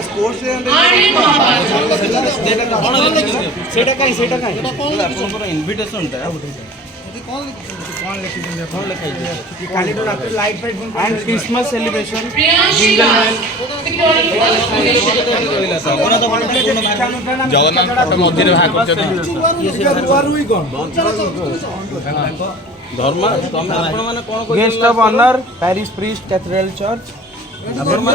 Sports invitation and Christmas celebration Jagannath मध्य धर्म guest of honour parish priest cathedral church Ganesh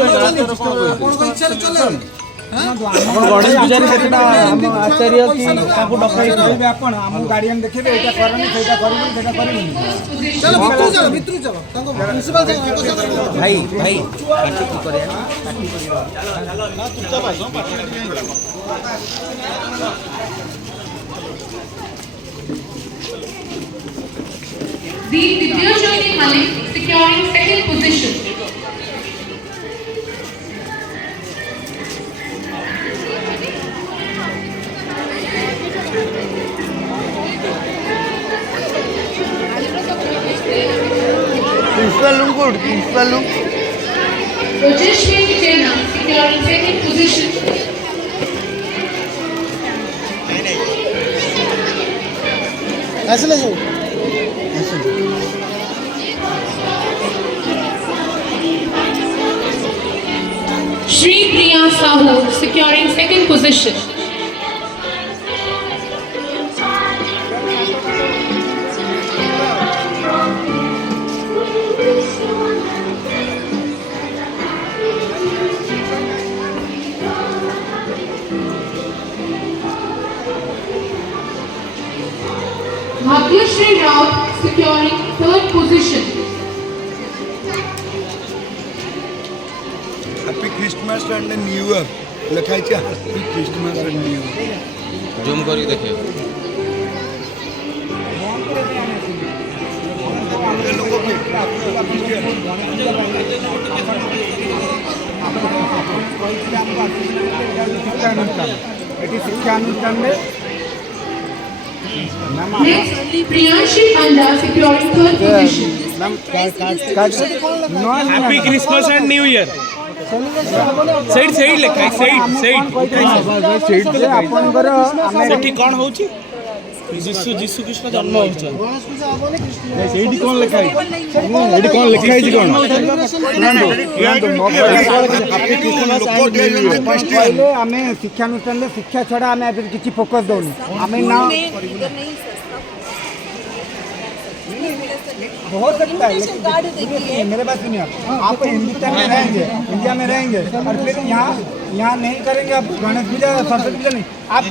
Puja Acharya की guardian देखिए भाई भाई The Vidyajyoti Malik securing second position. Principal room good principal room Rajeshwari Jena securing second position. ऐसे ले जाओ Shri Priya Sahu securing second position. Bhagyashree Raut securing third position. Happy Christmas and new year लिखाई है happy Christmas and new year zoom करी देखिए शिक्षा अनुष्ठान में Next, Priyanshi Panda securing third position. Happy Christmas and new year ସେଇଠି ସେଇଠି ଲେଖା ସେଇଠି ସେଠି କ'ଣ ହେଉଛି ଯୀଶୁ ଯୀଶୁ କୃଷ୍ଣ ଜନ୍ମ ହେଉଛନ୍ତି ସେଇଠି କ'ଣ ଲେଖା ହେଇଛି ଏଠି କ'ଣ ଲେଖା ହେଇଛି କ'ଣ ଆମେ ଶିକ୍ଷାନୁଷ୍ଠାନରେ ଶିକ୍ଷା ଛଡ଼ା ଆମେ କିଛି ଫୋକସ୍ ଦେଉନି ଆମେ ନା बहुत सकता है मेरे बात सुनिए आप हिंदुस्तान में रहेंगे इंडिया में रहेंगे और फिर यहाँ नहीं करेंगे आप गणेश पूजा सरस्वती पूजा नहीं आप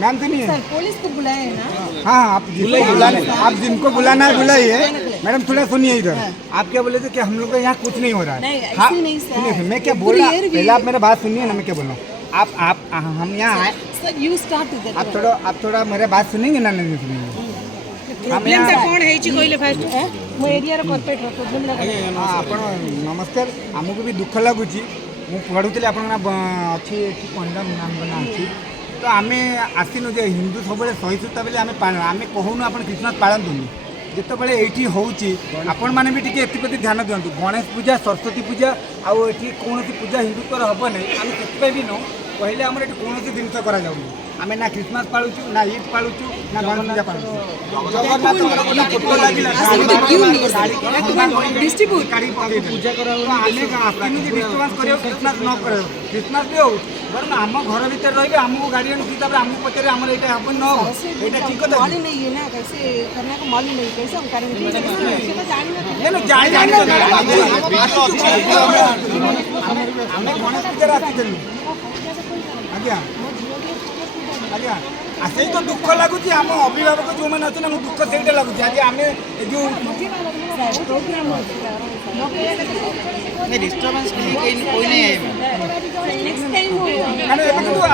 मैम सुनिए पुलिस को बुलाए ना। हाँ आप आप जिनको बुलाना है बुलाइए मैडम थोड़ा सुनिए इधर आप क्या बोले थे कि हम लोग का यहाँ कुछ नहीं हो रहा है हाँ सुनिए मैं क्या बोल रहा पहले आप मेरा बात सुनिए ना मैं क्या बोल रहा हूँ आप हम यहाँ आए आप थोड़ा मेरे बात सुनेंगे ना नहीं सुनेंगे ଆପଣ ନମସ୍କାର ଆମକୁ ବି ଦୁଃଖ ଲାଗୁଛି ମୁଁ ପଢ଼ୁଥିଲି ଆପଣଙ୍କ ଅଛି ଏଠି ପଣ୍ଡା ନାମ ଅଛି ତ ଆମେ ଆସିନୁ ଯେ ହିନ୍ଦୁ ସବୁବେଳେ ସହିଷ୍ଣୁତା ବୋଲି ଆମେ ଆମେ କହୁନୁ ଆପଣ ଖ୍ରୀଷ୍ଟମାସ ପାଳନ୍ତୁନି ଯେତେବେଳେ ଏଇଠି ହେଉଛି ଆପଣମାନେ ବି ଟିକେ ଏଥିପ୍ରତି ଧ୍ୟାନ ଦିଅନ୍ତୁ ଗଣେଶ ପୂଜା ସରସ୍ୱତୀ ପୂଜା ଆଉ ଏଠି କୌଣସି ପୂଜା ହିନ୍ଦୁତ୍ୱର ହେବ ନାହିଁ ଆମେ ସେଥିପାଇଁ ବି ନଉ କହିଲେ ଆମର ଏଠି କୌଣସି ଜିନିଷ କରାଯାଉନି ଆମେ ନା ଖ୍ରୀଷ୍ଟମାସ ପାଳୁଛୁ ନା ଇଦ୍ ପାଳୁଛୁ ନା ଗଣେଶ ପୂଜା ପାଳୁଛୁ ଜଗନ୍ନାଥଙ୍କର ଗୋଟେ ଫଟୋ ଲାଗିଲା ପୂଜା କରାହେବ ଆମେ କେମିତି ଡିଷ୍ଟର୍ବାନ୍ସ କରିବାକୁ ଖ୍ରୀଷ୍ଟମାସ ନ କରାଯାଉ ଖ୍ରୀଷ୍ଟମାସ ବି ହଉ ବରଂ ଆମ ଘର ଭିତରେ ରହିବେ ଆମକୁ ଗାର୍ଡିଆନ୍ ଠିକ୍ ତାପରେ ଆମକୁ ପଚାରେ ଆମର ଏଇଟା ହେବ ନ ହେବ ଏଇଟା ଠିକ୍ କଥା ଆମେ ଗଣେଶ ପୂଜାରେ ଆସିଥିଲୁ ଆଜ୍ଞା ଆଜ୍ଞା ସେଇ ତ ଦୁଃଖ ଲାଗୁଛି ଆମ ଅଭିଭାବକ ଯେଉଁମାନେ ଅଛନ୍ତି ଆମକୁ ଦୁଃଖ ସେଇଟା ଲାଗୁଛି ଆଜି ଆମେ ଏ ଯେଉଁ डिस्टर्बेंस के लिए कोई नहीं है।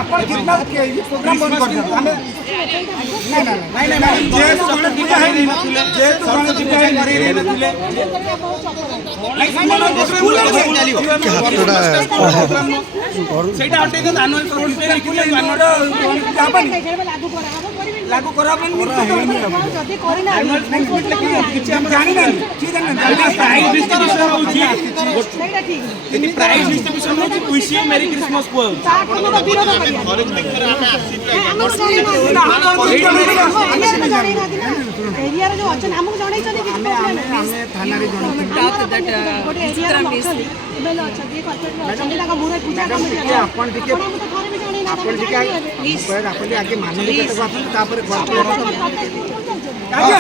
ଆପଣ ପ୍ରୋଗ୍ରାମ ବନ୍ଦ କରିଦିଅନ୍ତୁ ଆମେ ଯେହେତୁ ଗଣେଶ ପୂଜା ହେଇନି ଯେହେତୁ ଗଣେଶ ପୂଜା ହେଇନଥିଲେ ସେଇଟା ହଟେଇ ଦିଅନ୍ତୁ ଆନୁଆଲ ଫ୍ରଣ୍ଟ ପେଜ ଲେଖିଲେ ଲାଗୁ କରାହେବନି ଯଦି କରିନାହାନ୍ତି କିଛି ଆମେ ଜାଣିନାହାନ୍ତି କିଏ ଜାଣିନାହାନ୍ତି ପ୍ରାଇସ୍ ଡିଷ୍ଟ୍ରିବ୍ୟୁସନ ହଉଛି ସେଇଟା ଠିକ ଏଠି ପ୍ରାଇସ୍ ଡିଷ୍ଟ୍ରିବ୍ୟୁସନ ହଉଛି ୱିଶ୍ ୟୁ ମେରି କ୍ରିସମସ୍ କୁହାଉଛି ତାକୁ ଆମେ ବିରୋଧ କରିବା ଆମକୁ ଜଣେଇନାହାନ୍ତି ନା ଏରିଆରେ ଯୋଉ ଅଛନ୍ତି ଆମକୁ ଜଣେଇଛନ୍ତି କିଛି ପ୍ରୋବ୍ଲେମ ଆମେ ଥାନାରେ ଜଣାଉଛୁ ଗୋଟେ ଏରିଆର ଅଛନ୍ତି ଏମଏଲଏ ଅଛନ୍ତି କର୍ପୋରେଟର ଅଛନ୍ତି ତାଙ୍କ ମୁହଁରେ ପୂଜା କମିଟି ଟିକେ ଆପଣ ଟିକେ ଆମକୁ ତ ଥରେ ବି ଜଣେଇନାହାନ୍ତି ଆପଣ ଟିକେ ଆମେ ଜାଣିଛୁ ଏବେ। ଆପଣ ଆଗେ ମାନବିକତାକୁ ଆସନ୍ତୁ ତାପରେ ଆପଣ ପ୍ରତ୍ୟେକ ଦିନ ଯାଉଛନ୍ତି। ଆଜ୍ଞା